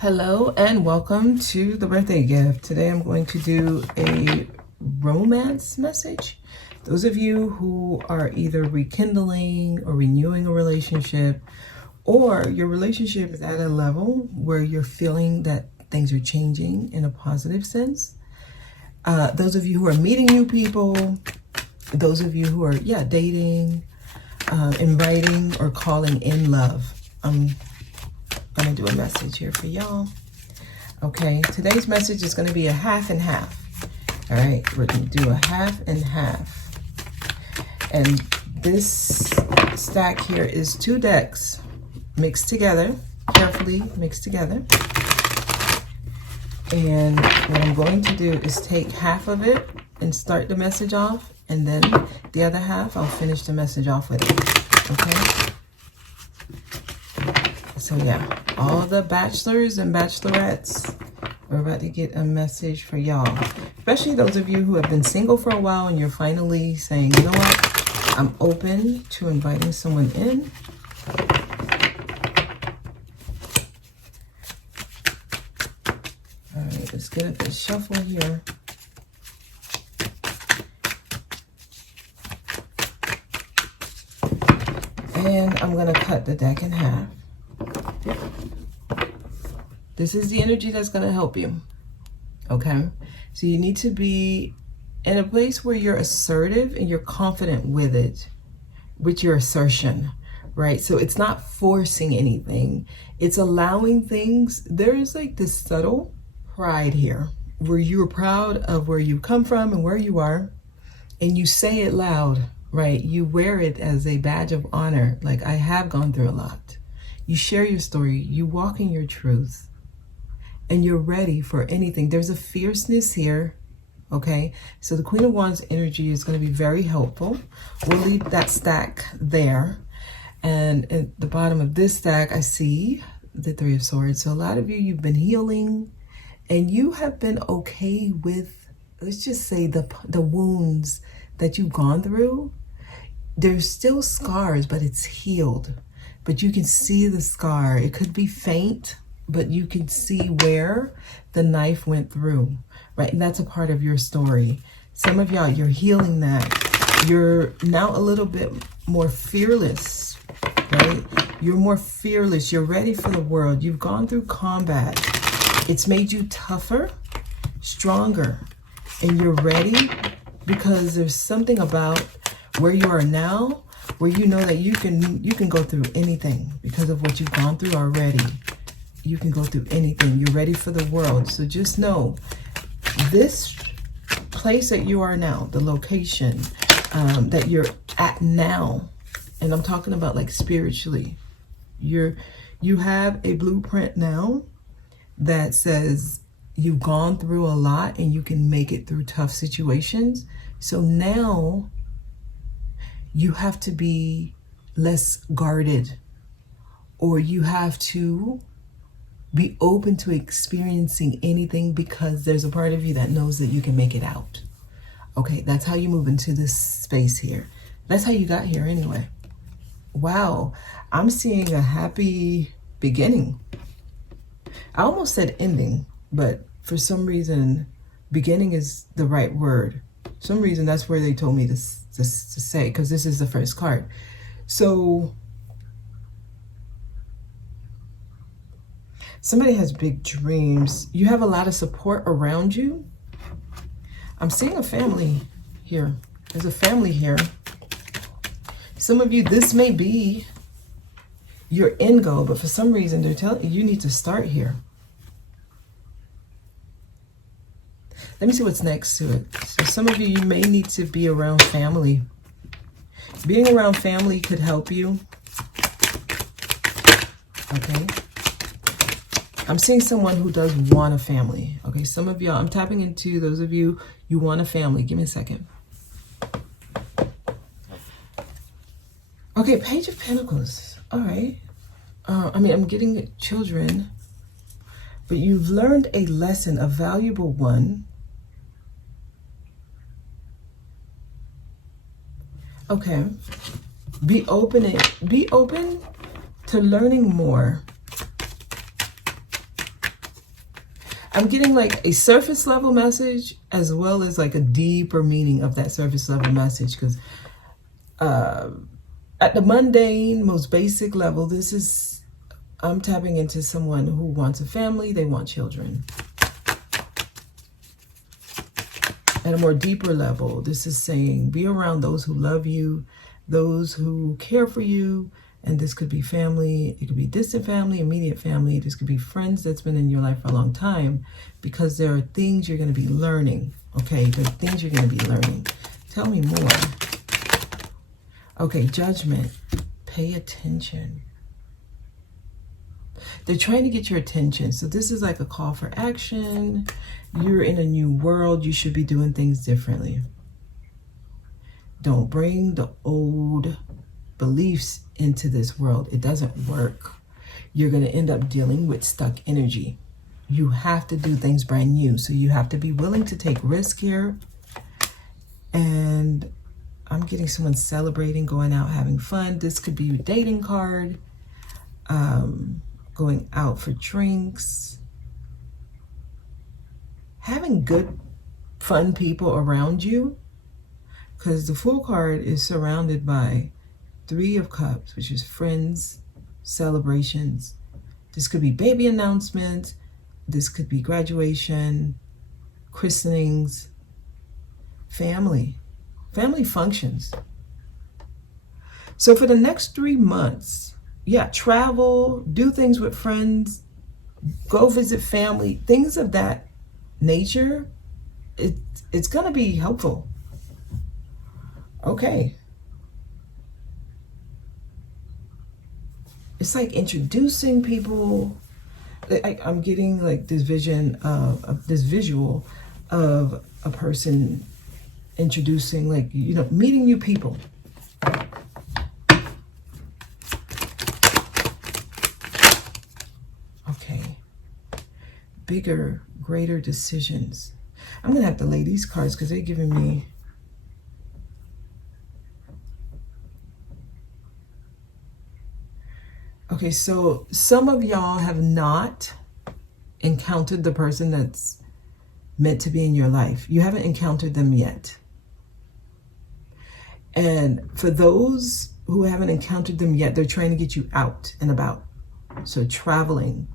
Hello and welcome to the birthday gift. Today I'm going to do a romance message. Those of you who are either rekindling or renewing a relationship, or your relationship is at a level where you're feeling that things are changing in a positive sense. Those of you who are meeting new people, those of you who are dating, inviting or calling in love. I'm gonna do a message here for y'all. Okay, today's message is gonna be a half and half. All right, we're gonna do a half and half. And this stack here is 2 decks mixed together, carefully mixed together. And what I'm going to do is take half of it and start the message off, and then the other half I'll finish the message off with it. Okay? So yeah, all the bachelors and bachelorettes, we're about to get a message for y'all. Especially those of you who have been single for a while and you're finally saying, you know what, I'm open to inviting someone in. All right, let's get at the shuffle here. And I'm gonna cut the deck in half. This is the energy that's going to help you, okay? So you need to be in a place where you're assertive and you're confident with it, with your assertion, right? So it's not forcing anything. It's allowing things. There is like this subtle pride here where you're proud of where you come from and where you are, and you say it loud, right? You wear it as a badge of honor. Like, I have gone through a lot. You share your story. You walk in your truth. And you're ready for anything. There's a fierceness here, okay? So the Queen of Wands energy is going to be very helpful. We'll leave that stack there. And at the bottom of this stack, I see the 3 of Swords. So a lot of you, you've been healing, and you have been okay with, let's just say, the wounds that you've gone through. There's still scars, but it's healed. But you can see the scar. It could be faint, but you can see where the knife went through, right? And that's a part of your story. Some of y'all, you're healing that. You're now a little bit more fearless, right? You're more fearless. You're ready for the world. You've gone through combat. It's made you tougher, stronger, and you're ready because there's something about where you are now where you know that you can go through anything because of what you've gone through already. You can go through anything. You're ready for the world. So just know this place that you are now, the location that you're at now, and I'm talking about like spiritually, you have a blueprint now that says you've gone through a lot and you can make it through tough situations. So now you have to be less guarded, or you have to be open to experiencing anything because there's a part of you that knows that you can make it out. Okay, that's how you move into this space here. That's how you got here anyway. Wow, I'm seeing a happy beginning. I almost said ending, but for some reason, beginning is the right word. Some reason that's where they told me to say, because this is the first card. So somebody has big dreams. You have a lot of support around you. I'm seeing a family here. There's a family here. Some of you, this may be your end goal, but for some reason they're telling you need to start here. Let me see what's next to it. So some of you may need to be around family. Being around family could help you. Okay. I'm seeing someone who does want a family. Okay, some of y'all, I'm tapping into those of you, you want a family. Give me a second. Okay, Page of Pentacles. All right. I'm getting children, but you've learned a lesson, a valuable one. Okay. Be open to learning more. I'm getting like a surface level message as well as like a deeper meaning of that surface level message, because at the mundane, most basic level, this is, I'm tapping into someone who wants a family, they want children. At a more deeper level, this is saying be around those who love you, those who care for you, and this could be family, it could be distant family, immediate family, this could be friends that's been in your life for a long time, because there are things you're going to be learning, okay? There are things you're going to be learning. Tell me more. Okay, judgment. Pay attention. They're trying to get your attention. So this is like a call for action. You're in a new world. You should be doing things differently. Don't bring the old beliefs into this world. It doesn't work. You're going to end up dealing with stuck energy. You have to do things brand new. So you have to be willing to take risk here. And I'm getting someone celebrating, going out, having fun. This could be a dating card. Going out for drinks. Having good, fun people around you. Because the Fool card is surrounded by 3 of Cups, which is friends, celebrations. This could be baby announcements. This could be graduation, christenings, family functions. So for the next 3 months, yeah, travel, do things with friends, go visit family, things of that nature. It's going to be helpful. Okay. It's like introducing people. I'm getting like this vision of this visual of a person introducing, like, you know, meeting new people. Okay. Bigger, greater decisions. I'm going to have to lay these cards because they're giving me... Okay, so some of y'all have not encountered the person that's meant to be in your life. You haven't encountered them yet. And for those who haven't encountered them yet, they're trying to get you out and about. So traveling,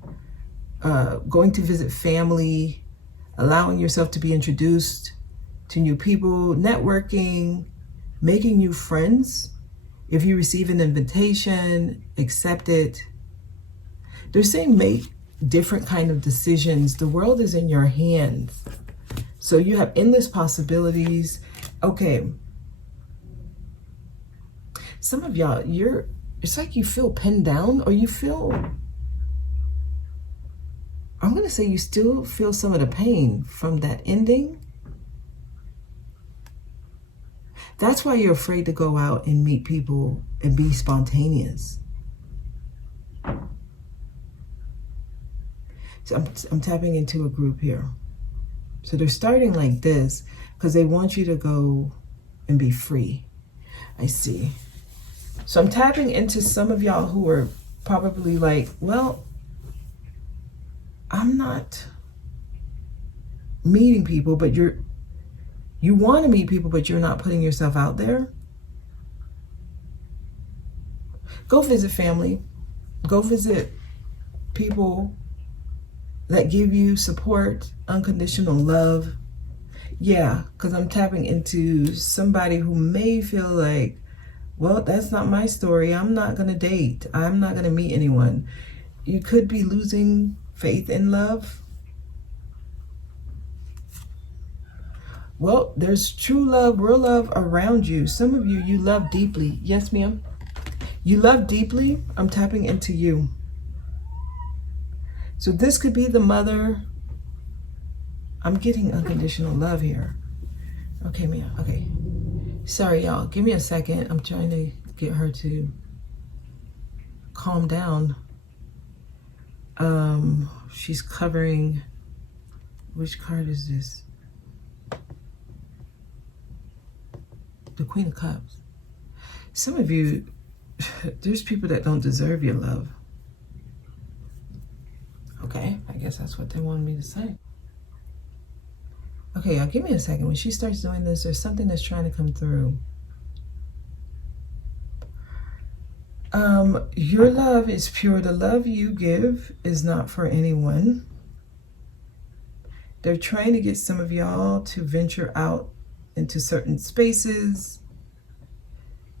going to visit family, allowing yourself to be introduced to new people, networking, making new friends. If you receive an invitation, accept it. They're saying make different kind of decisions. The world is in your hands. So you have endless possibilities. Okay. Some of y'all, it's like you feel pinned down, or you feel, I'm going to say you still feel some of the pain from that ending. That's why you're afraid to go out and meet people and be spontaneous. So I'm tapping into a group here. So they're starting like this because they want you to go and be free. I see. So I'm tapping into some of y'all who are probably like, well, I'm not meeting people, but you want to meet people, but you're not putting yourself out there. Go visit family. Go visit people that give you support, unconditional love. Yeah, because I'm tapping into somebody who may feel like, well, that's not my story. I'm not going to date. I'm not going to meet anyone. You could be losing faith in love. Well, there's true love, real love around you. Some of you, you love deeply. Yes, ma'am. You love deeply. I'm tapping into you. So this could be the mother. I'm getting unconditional love here. Okay, ma'am. Okay. Sorry, y'all. Give me a second. I'm trying to get her to calm down. She's covering. Which card is this? The Queen of Cups. Some of you, there's people that don't deserve your love. Okay, I guess that's what they wanted me to say. Okay, y'all, give me a second. When she starts doing this, there's something that's trying to come through. Your love is pure. The love you give is not for anyone. They're trying to get some of y'all to venture out into certain spaces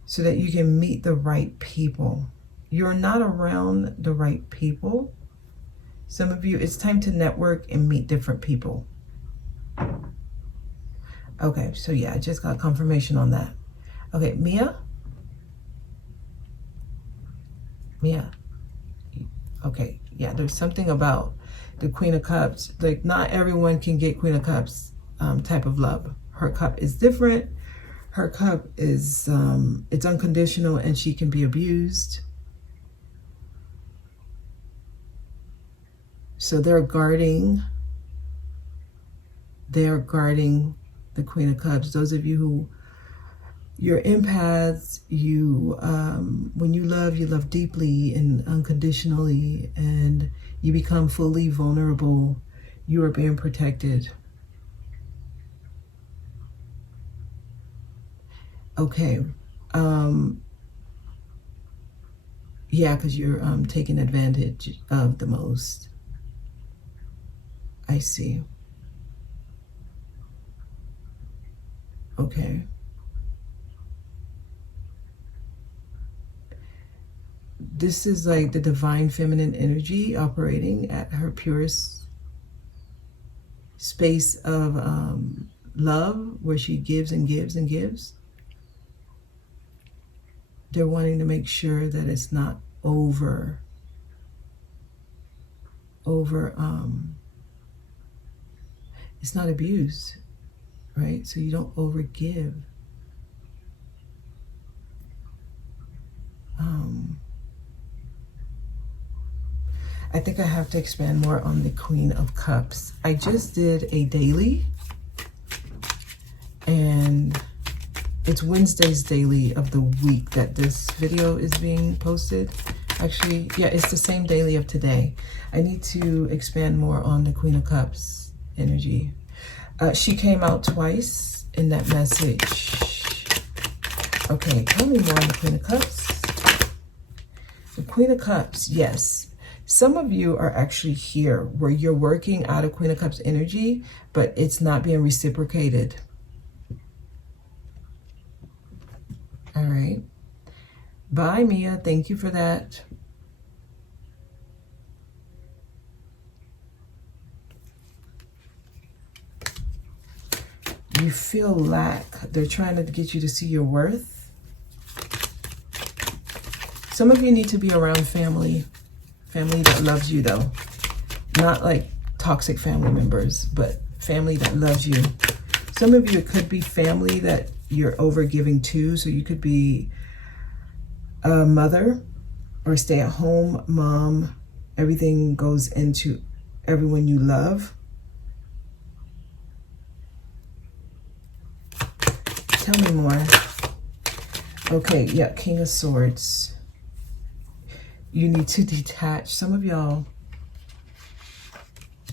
so that you can meet the right people. You're not around the right people. Some of you, it's time to network and meet different people. Okay, so yeah, I just got confirmation on that. Okay, Mia? Mia. Okay, yeah, there's something about the Queen of Cups. Like, not everyone can get Queen of Cups type of love. Her cup is different. Her cup is, it's unconditional and she can be abused. So they're guarding the Queen of Cups. Those of you who, you're empaths, you, when you love deeply and unconditionally, and you become fully vulnerable, you are being protected. Okay. Yeah, because you're taking advantage of the most. I see. Okay. This is like the divine feminine energy operating at her purest space of love, where she gives and gives and gives. They're wanting to make sure that it's not over it's not abuse, right? So you don't overgive. I think I have to expand more on the Queen of Cups. I just did a daily, and it's Wednesday's daily of the week that this video is being posted. Actually, yeah, it's the same daily of today. I need to expand more on the Queen of Cups energy. She came out twice in that message. Okay, tell me more on the Queen of Cups. The Queen of Cups, yes. Some of you are actually here where you're working out of Queen of Cups energy, but it's not being reciprocated. All right. Bye, Mia. Thank you for that. You feel lack. They're trying to get you to see your worth. Some of you need to be around family. Family that loves you, though. Not like toxic family members, but family that loves you. Some of you, it could be family that you're overgiving to. So you could be a mother or stay-at-home mom. Everything goes into everyone you love. Tell me more. Okay, yeah, King of Swords. You need to detach. Some of y'all,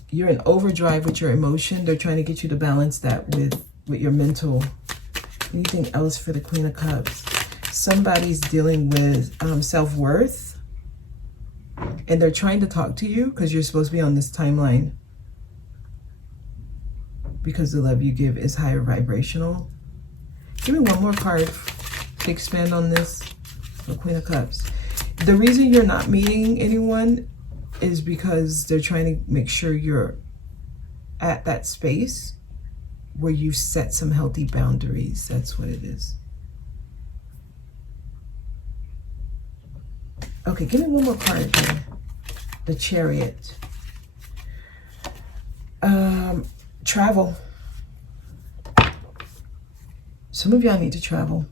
you're in overdrive with your emotion. They're trying to get you to balance that with your mental. Anything else for the Queen of Cups? Somebody's dealing with self-worth, and they're trying to talk to you because you're supposed to be on this timeline, because the love you give is higher vibrational. Give me one more card to expand on this for Queen of Cups. The reason you're not meeting anyone is because they're trying to make sure you're at that space where you set some healthy boundaries. That's what it is. Okay, give me one more card here. The Chariot. Travel. Some of y'all need to travel.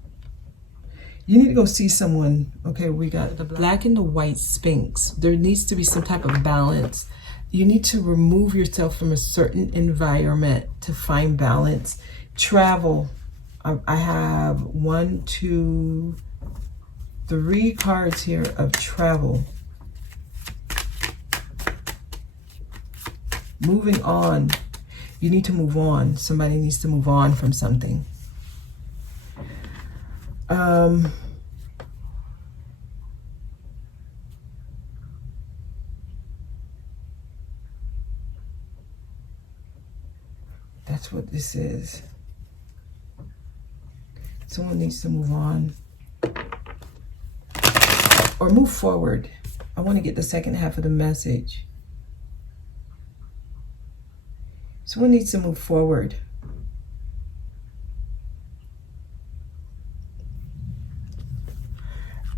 You need to go see someone. Okay, we got the black and the white Sphinx. There needs to be some type of balance. You need to remove yourself from a certain environment to find balance. Travel. I have 1, 2, 3 cards here of travel. Moving on. You need to move on. Somebody needs to move on from something. That's what this is. Someone needs to move on or move forward. I want to get the second half of the message. Someone needs to move forward.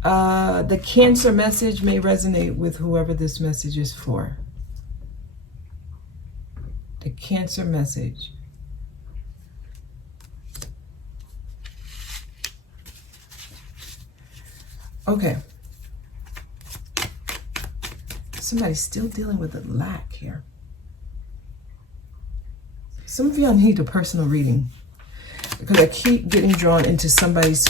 The Cancer message may resonate with whoever this message is for. The Cancer message. Okay. Somebody's still dealing with a lack here. Some of y'all need a personal reading because I keep getting drawn into somebody's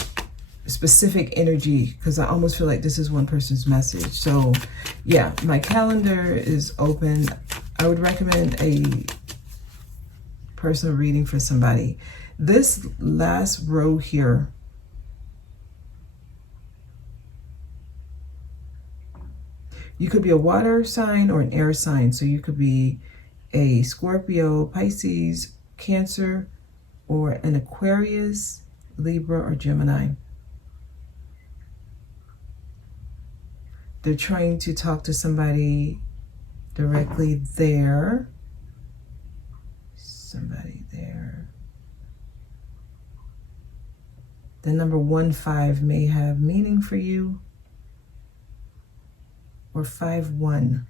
specific energy because I almost feel like this is one person's message. So yeah, my calendar is open. I would recommend a personal reading for somebody. This last row here, you could be a water sign or an air sign. So you could be a Scorpio, Pisces, Cancer, or an Aquarius, Libra, or Gemini. They're trying to talk to somebody directly there. Somebody there. The number 15 may have meaning for you. Or 51.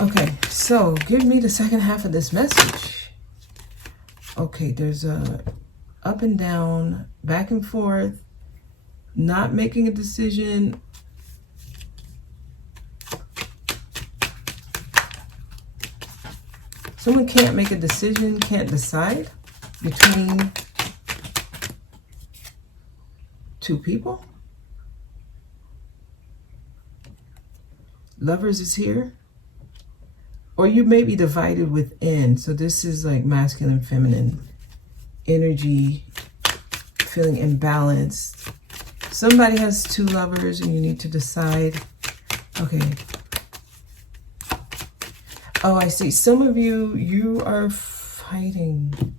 Okay, so give me the second half of this message. Okay, there's a up and down, back and forth, not making a decision. Someone can't make a decision, can't decide between two people. Lovers is here. Or you may be divided within. So this is like masculine, feminine energy, feeling imbalanced. Somebody has two lovers and you need to decide. Okay. Oh, I see. Some of you are fighting.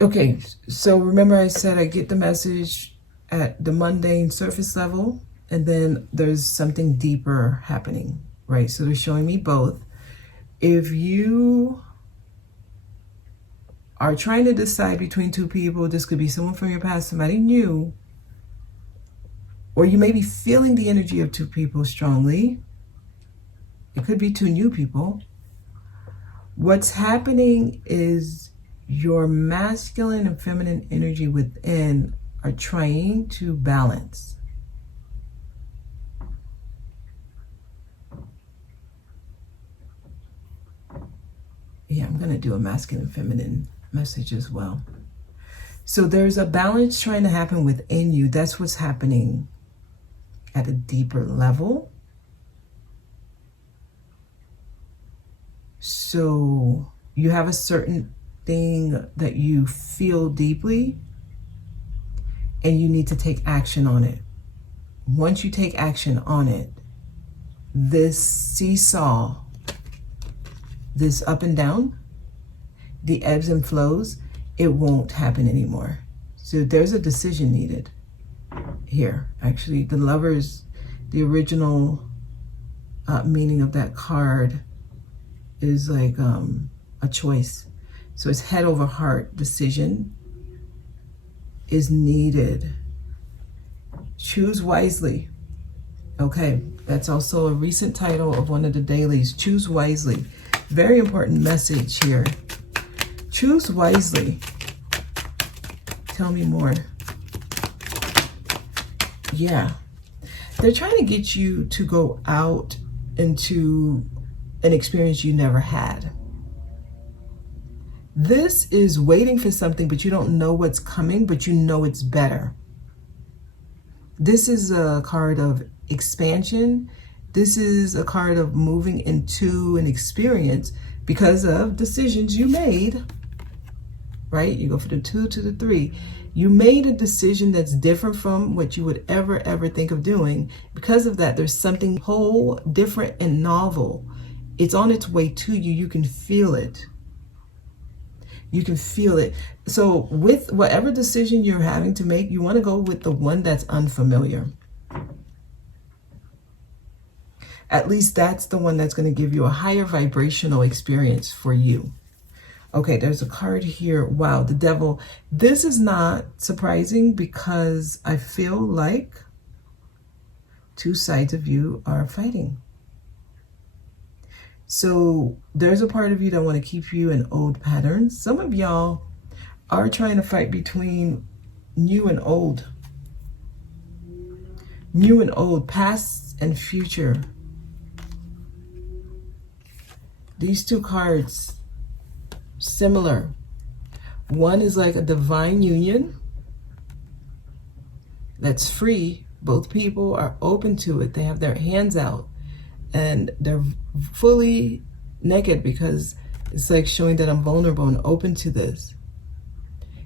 Okay, so remember I said I get the message at the mundane surface level, and then there's something deeper happening, right? So they're showing me both. If you are trying to decide between two people, this could be someone from your past, somebody new, or you may be feeling the energy of two people strongly. It could be two new people. What's happening is your masculine and feminine energy within are trying to balance. Yeah, I'm going to do a masculine and feminine message as well. So there's a balance trying to happen within you. That's what's happening at a deeper level. So you have a certain thing that you feel deeply and you need to take action on it. Once you take action on it, this seesaw, this up and down, the ebbs and flows, it won't happen anymore. So there's a decision needed here. Actually, the Lovers, the original meaning of that card is like a choice. So it's head over heart decision is needed. Choose wisely. Okay, that's also a recent title of one of the dailies. Choose wisely. Very important message here. Choose wisely. Tell me more. Yeah. They're trying to get you to go out into an experience you never had. This is waiting for something, but you don't know what's coming, but you know it's better. This is a card of expansion. This is a card of moving into an experience because of decisions you made, right? You go from the 2 to the 3. You made a decision that's different from what you would ever think of doing. Because of that, there's something whole, different, and novel. It's on its way to you. You can feel it. You can feel it. So with whatever decision you're having to make, you want to go with the one that's unfamiliar. At least that's the one that's going to give you a higher vibrational experience for you. Okay, there's a card here. Wow, the Devil. This is not surprising because I feel like two sides of you are fighting. So there's a part of you that want to keep you in old patterns. Some of y'all are trying to fight between new and old. New and old, past and future. These two cards, similar. One is like a divine union that's free. Both people are open to it. They have their hands out and they're fully naked because it's like showing that I'm vulnerable and open to this.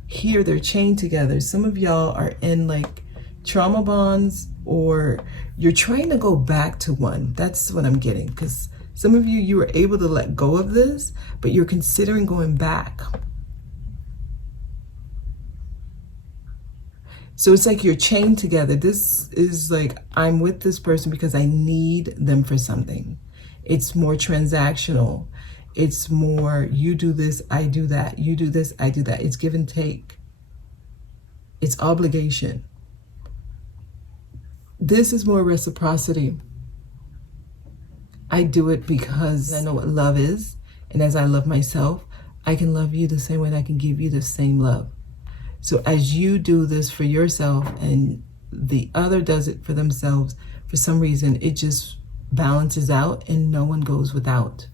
Here they're chained together. Some of y'all are in like trauma bonds, or you're trying to go back to one. That's what I'm getting, because some of you were able to let go of this, but you're considering going back. So it's like you're chained together. This is like, I'm with this person because I need them for something. It's more transactional. It's more, you do this, I do that. You do this, I do that. It's give and take. It's obligation. This is more reciprocity. I do it because I know what love is. And as I love myself, I can love you the same way that I can give you the same love. So as you do this for yourself and the other does it for themselves, for some reason, it just balances out and no one goes without.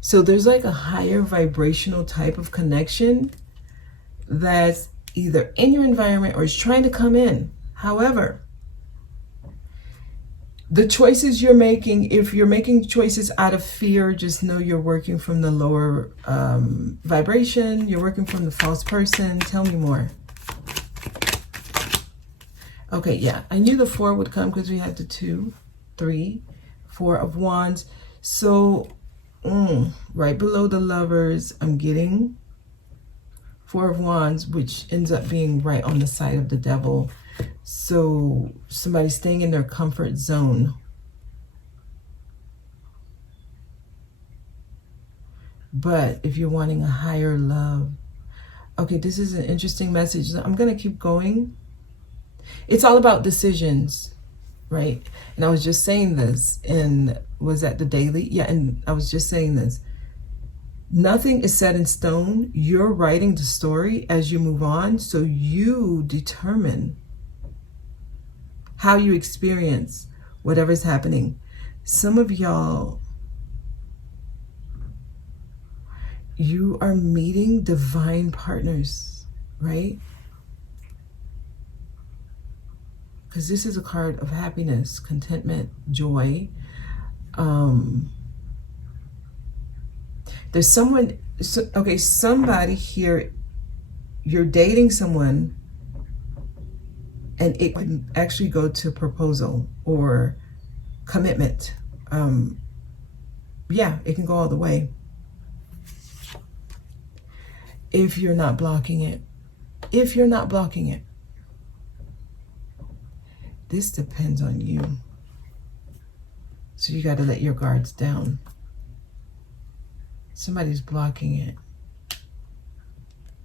So there's like a higher vibrational type of connection that's either in your environment or is trying to come in. However, the choices you're making, if you're making choices out of fear, just know you're working from the lower vibration. You're working from the false person. Tell me more. Okay, yeah. I knew the 4 would come because we had the 2, 3, 4 of Wands. So, right below the Lovers, I'm getting 4 of Wands, which ends up being right on the side of the Devil. So somebody's staying in their comfort zone. But if you're wanting a higher love, okay, this is an interesting message. I'm going to keep going. It's all about decisions, right? And I was just saying this was that the daily? Yeah, and I was just saying this. Nothing is set in stone. You're writing the story as you move on. So you determine how you experience whatever's happening. Some of y'all, you are meeting divine partners, right? Because this is a card of happiness, contentment, joy. There's someone, okay, somebody here, you're dating someone and it would actually go to proposal or commitment. Yeah, it can go all the way. If you're not blocking it. If you're not blocking it. This depends on you. So you got to let your guards down. Somebody's blocking it.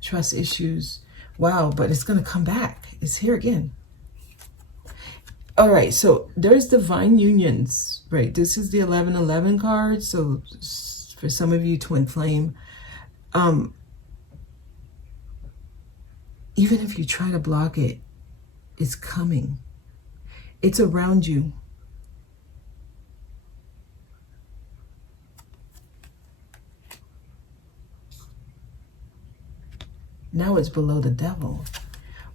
Trust issues. Wow, but it's going to come back. It's here again. All right, so there's divine unions, right? This is the 1111 card. So for some of you, twin flame, even if you try to block it, it's coming. It's around you. Now it's below the Devil.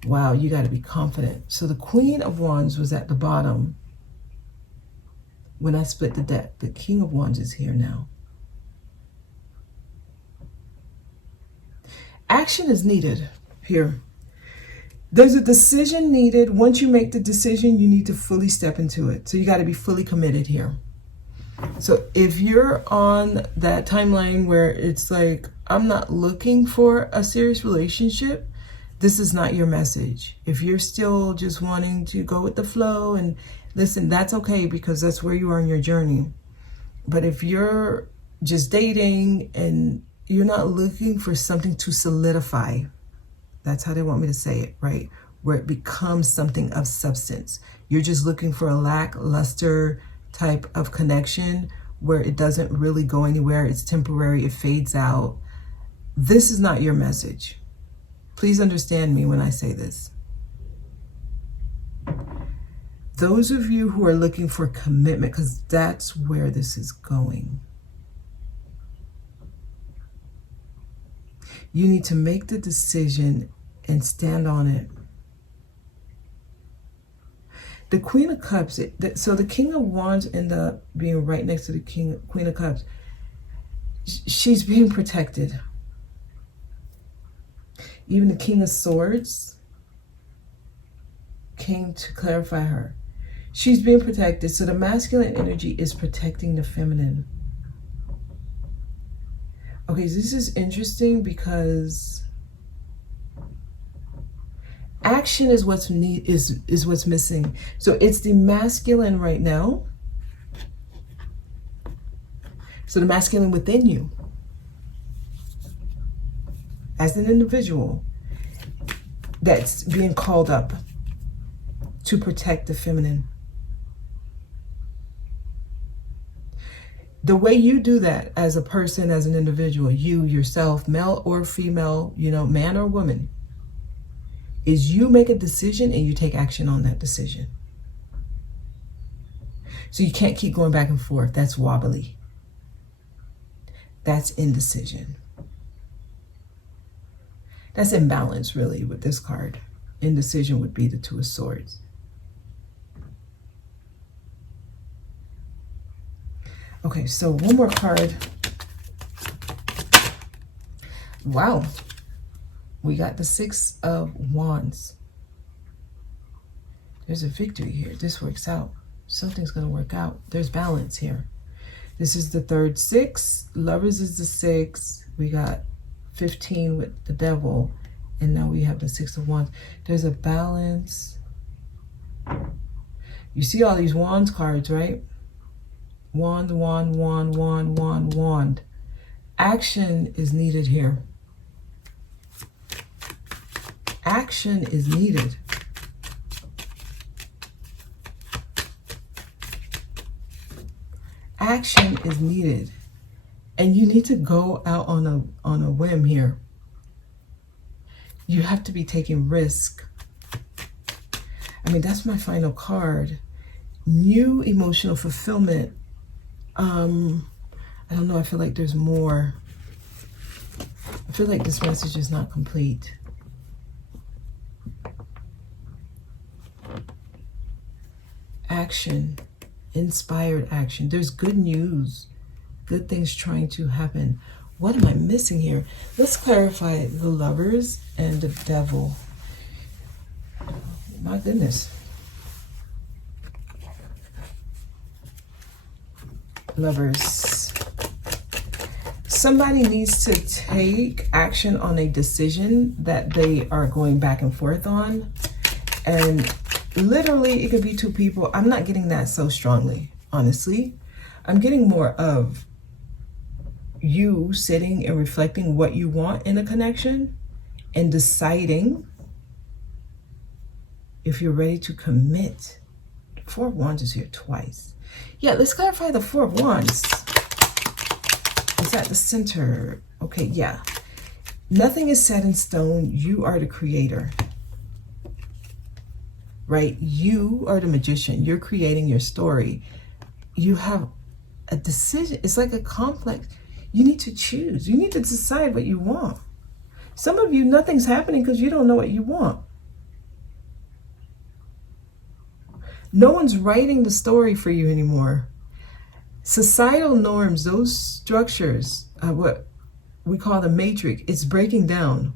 Wow, you got to be confident. So the Queen of Wands was at the bottom when I split the deck. The King of Wands is here now. Action is needed here. There's a decision needed. Once you make the decision, you need to fully step into it. So you got to be fully committed here. So if you're on that timeline where it's like, I'm not looking for a serious relationship, this is not your message. If you're still just wanting to go with the flow and listen, that's okay, because that's where you are in your journey. But if you're just dating and you're not looking for something to solidify, that's how they want me to say it, right? Where it becomes something of substance. You're just looking for a lackluster type of connection where it doesn't really go anywhere. It's temporary, it fades out. This is not your message. Please understand me when I say this. Those of you who are looking for commitment, because that's where this is going, you need to make the decision and stand on it. The Queen of Cups, so the King of Wands ended up being right next to the Queen of Cups. She's being protected. Even the King of Swords came to clarify her. She's being protected. So the masculine energy is protecting the feminine. Okay, this is interesting because action is what's is what's missing. So it's the masculine right now. So the masculine within you, as an individual, that's being called up to protect the feminine. The way you do that as a person, as an individual, you yourself, male or female, man or woman, is you make a decision and you take action on that decision. So you can't keep going back and forth. That's wobbly. That's indecision. That's imbalance, really, with this card. Indecision would be the Two of Swords. Okay, so one more card. Wow. We got the Six of Wands. There's a victory here. This works out. Something's going to work out. There's balance here. This is the third six. Lovers is the 6. We got 15 with the Devil. And now we have the Six of Wands. There's a balance. You see all these Wands cards, right? Wand, wand, wand, wand, wand, wand. Action is needed here. Action is needed. Action is needed. And you need to go out on a whim here. You have to be taking risk. I mean, that's my final card. New emotional fulfillment. I don't know. I feel like there's more. I feel like this message is not complete. Action, inspired action. There's good news, good things trying to happen. What am I missing here? Let's clarify the Lovers and the Devil. My goodness. Lovers. Somebody needs to take action on a decision that they are going back and forth on. And literally, it could be two people. I'm not getting that so strongly, honestly. I'm getting more of you sitting and reflecting what you want in a connection and deciding if you're ready to commit. Four of Wands is here twice. Yeah, let's clarify the Four of Wands. It's at the center. Okay, yeah. Nothing is set in stone. You are the creator. Right? You are the magician. You're creating your story. You have a decision. It's like a complex. You need to choose. You need to decide what you want. Some of you, nothing's happening because you don't know what you want. No one's writing the story for you anymore. Societal norms, those structures, what we call the matrix, it's breaking down.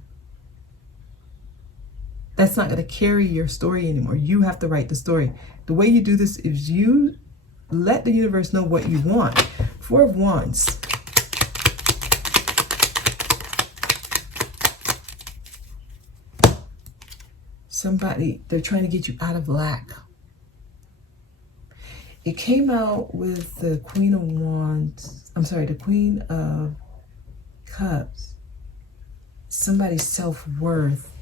That's not going to carry your story anymore. You have to write the story. The way you do this is you let the universe know what you want. Four of Wands. Somebody, they're trying to get you out of lack. It came out with the Queen of Wands. I'm sorry, the Queen of Cups. Somebody's self-worth.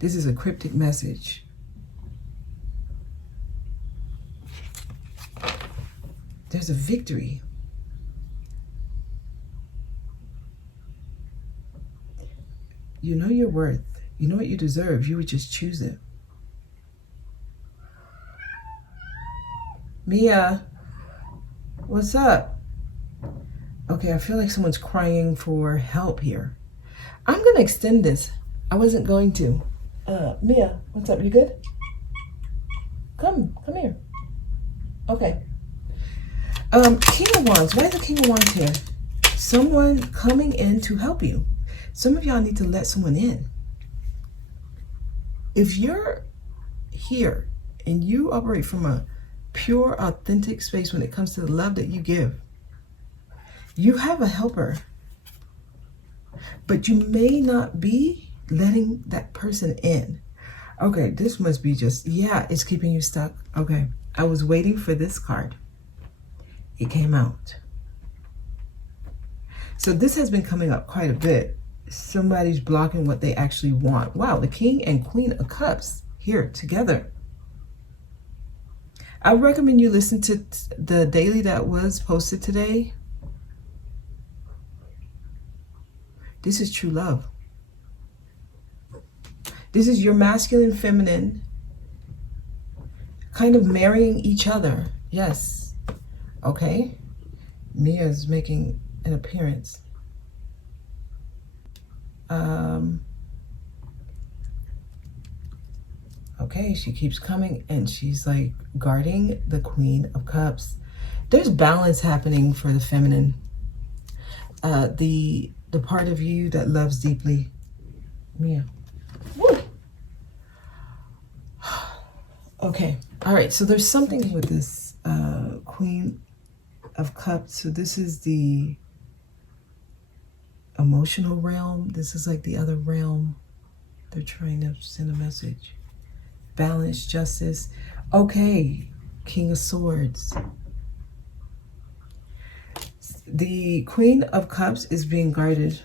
This is a cryptic message. There's a victory. You know your worth. You know what you deserve. You would just choose it. Mia, what's up? Okay, I feel like someone's crying for help here. I'm going to extend this. I wasn't going to. Mia, what's up? You good? Come here. Okay. King of Wands. Why is the King of Wands here? Someone coming in to help you. Some of y'all need to let someone in. If you're here and you operate from a pure, authentic space when it comes to the love that you give, you have a helper. But you may not be letting that person in. Okay, this must be just, yeah, it's keeping you stuck. Okay, I was waiting for this card. It came out. So this has been coming up quite a bit. Somebody's blocking what they actually want. Wow, the King and Queen of Cups here together. I recommend you listen to the daily that was posted today. This is true love. This is your masculine, feminine, kind of marrying each other. Yes. Okay. Mia's making an appearance. Okay, she keeps coming and she's like guarding the Queen of Cups. There's balance happening for the feminine. The part of you that loves deeply. Mia. Woo. Okay, all right, so there's something with this Queen of Cups. So this is the emotional realm. This is like the other realm. They're trying to send a message. Balance, justice. Okay, King of Swords. The Queen of Cups is being guarded.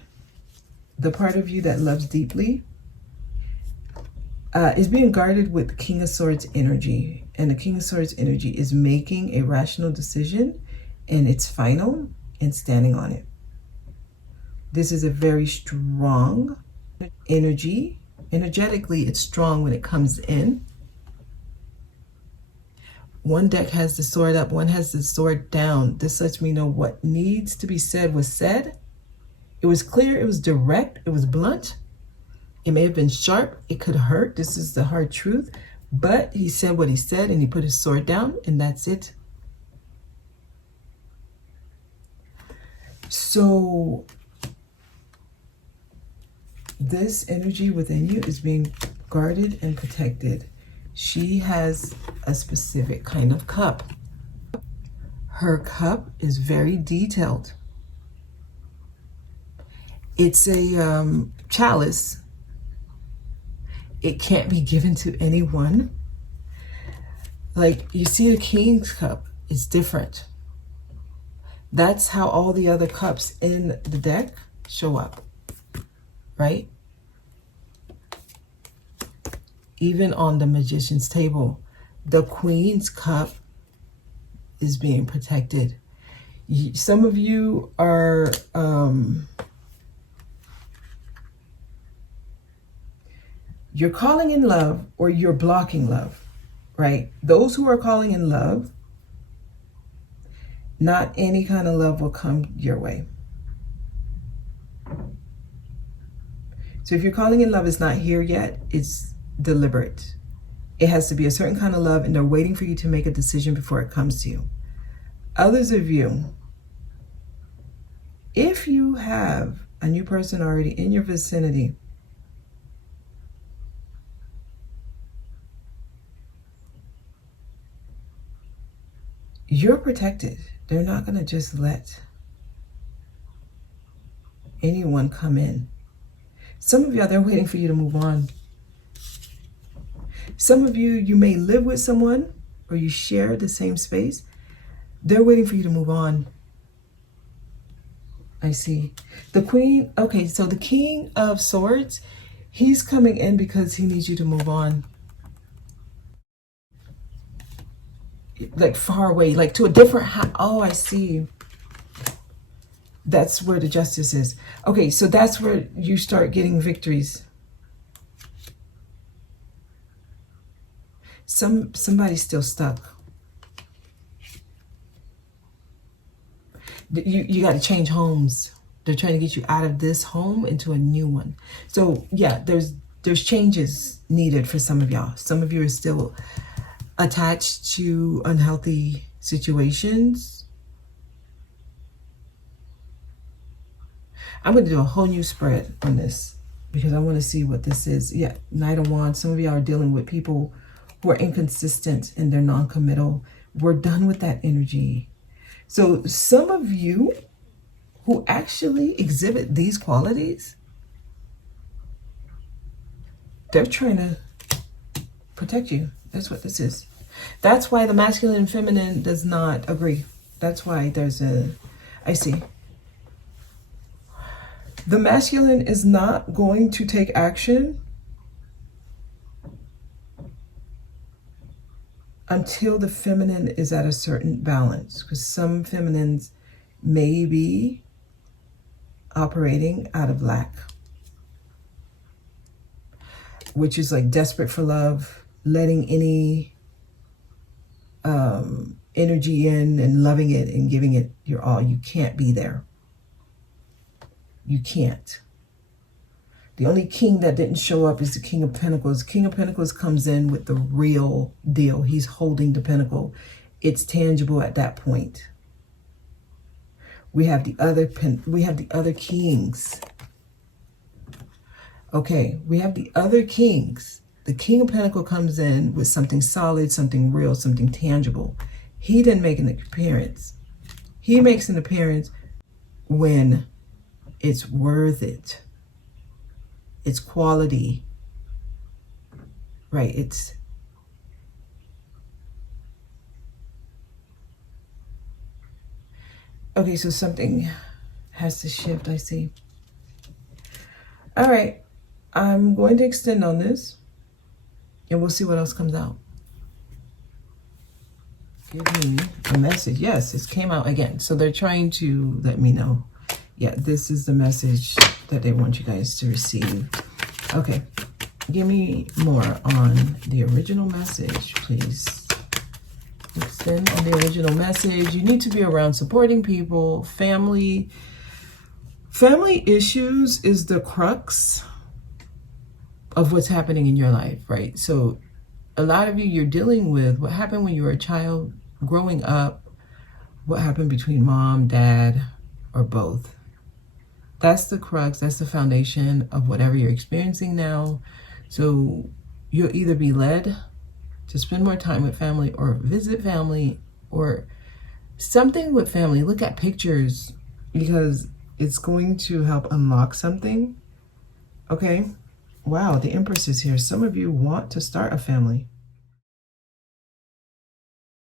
The part of you that loves deeply is being guarded with the King of Swords energy. And the King of Swords energy is making a rational decision, and it's final and standing on it. This is a very strong energy. Energetically, it's strong when it comes in. One deck has the sword up, one has the sword down. This lets me know what needs to be said was said. It was clear, it was direct, it was blunt. It may have been sharp, it could hurt. This is the hard truth. But he said what he said and he put his sword down, and that's it. So this energy within you is being guarded and protected. She has a specific kind of cup. Her cup is very detailed. It's a chalice. It can't be given to anyone. Like, you see a king's cup, it's different. That's how all the other cups in the deck show up, right? Even on the magician's table, the Queen's cup is being protected. Some of you are you're calling in love, or you're blocking love, right? Those who are calling in love, Not any kind of love will come your way. So if you're calling in love is not here yet, it's deliberate. It has to be a certain kind of love, and they're waiting for you to make a decision before it comes to you. Others of you, if you have a new person already in your vicinity, you're protected. They're not going to just let anyone come in. Some of y'all, they're waiting for you to move on. Some of you, you may live with someone or you share the same space. They're waiting for you to move on. I see. The Queen, okay, so the King of Swords, he's coming in because he needs you to move on. Like far away, like to a different house. Oh, I see. That's where the justice is. Okay, so that's where you start getting victories. Somebody's still stuck. You got to change homes. They're trying to get you out of this home into a new one. So yeah, there's changes needed for some of y'all. Some of you are still attached to unhealthy situations. I'm going to do a whole new spread on this because I want to see what this is. Yeah, Knight of Wands. Some of y'all are dealing with people who are inconsistent and they're non-committal. We're done with that energy. So some of you who actually exhibit these qualities, they're trying to protect you. That's what this is. That's why the masculine and feminine does not agree. That's why there's I see. The masculine is not going to take action until the feminine is at a certain balance, because some feminines may be operating out of lack, which is like desperate for love, letting any energy in and loving it and giving it your all. You can't be there. You can't. The only king that didn't show up is the King of Pentacles. King of Pentacles comes in with the real deal. He's holding the pentacle. It's tangible at that point. We have the other kings. Okay, we have the other kings. The King of Pentacles comes in with something solid, something real, something tangible. He didn't make an appearance. He makes an appearance when it's worth it. It's quality, right? It's okay. So something has to shift. I see. All right, I'm going to extend on this, and we'll see what else comes out. Give me a message. Yes, it came out again. So they're trying to let me know. Yeah, this is the message that they want you guys to receive. Okay, give me more on the original message, please. Extend on the original message. You need to be around supporting people, family. Family issues is the crux of what's happening in your life, right? So a lot of you, you're dealing with what happened when you were a child, growing up, what happened between mom, dad, or both. That's the crux, that's the foundation of whatever you're experiencing now. So you'll either be led to spend more time with family or visit family or something with family. Look at pictures because it's going to help unlock something. Okay. Wow, the Empress is here. Some of you want to start a family.